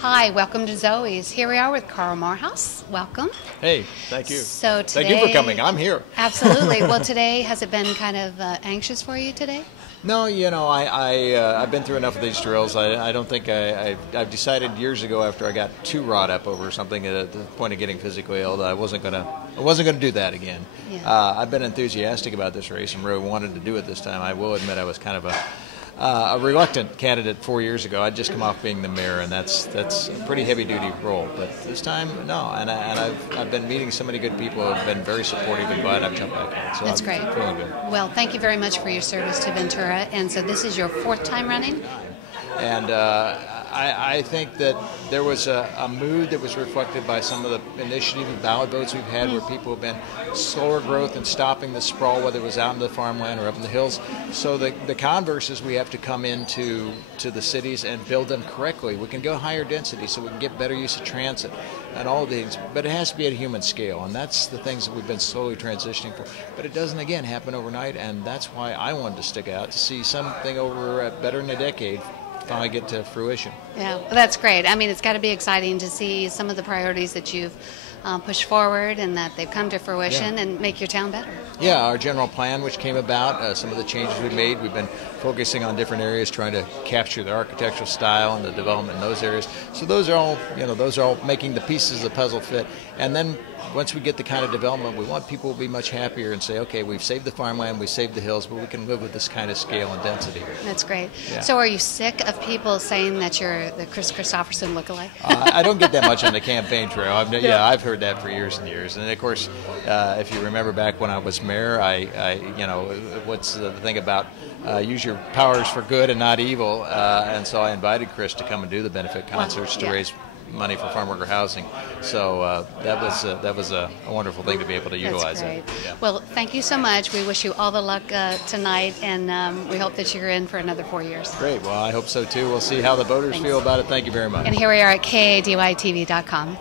Hi, welcome to Zoe's. Here we are with Carl Morehouse. Welcome. Hey, thank you. So today, thank you for coming. I'm here. Absolutely. Well, today, has it been kind of anxious for you today? No, you know, I've been through enough of these drills. I don't think I've decided years ago after I got too wrought up over something at the point of getting physically ill that I wasn't gonna do that again. Yeah. I've been enthusiastic about this race and really wanted to do it this time. I will admit I was kind of a reluctant candidate 4 years ago. I'd just come off being the mayor, and that's a pretty heavy-duty role. But this time, no. And I've been meeting so many good people who have been very supportive and glad I've jumped back in. So That's I'm great. feeling good. Well, thank you very much for your service to Ventura. And so this is your fourth time running? And I think that there was a mood that was reflected by some of the initiative and ballot votes we've had where people have been slower growth and stopping the sprawl, whether it was out in the farmland or up in the hills. So the converse is we have to come into the cities and build them correctly. We can go higher density so we can get better use of transit and all these, but it has to be at a human scale, and that's the things that we've been slowly transitioning for. But it doesn't, again, happen overnight, and that's why I wanted to stick out to see something over better than a decade finally get to fruition. Yeah, well, that's great. I mean, it's got to be exciting to see some of the priorities that you've pushed forward and that they've come to fruition and make your town better. Yeah, our general plan, which came about, some of the changes we made, we've been focusing on different areas, trying to capture the architectural style and the development in those areas. So those are all making the pieces of the puzzle fit. And then once we get the kind of development, we want people to be much happier and say, okay, we've saved the farmland, we've saved the hills, but we can live with this kind of scale and density. That's great. Yeah. So are you sick of people saying that you're the Chris Christopherson lookalike? I don't get that much on the campaign trail. I've heard that for years and years. And of course, if you remember back when I was mayor, what's the thing about use your powers for good and not evil? And so I invited Chris to come and do the benefit concerts to raise money for farm worker housing. So that was a wonderful thing to be able to utilize. That's great. Yeah. Well, thank you so much. We wish you all the luck tonight, and we hope that you're in for another 4 years. Great. Well, I hope so too. We'll see how the voters feel about it. Thank you very much. And here we are at KADYTV.com.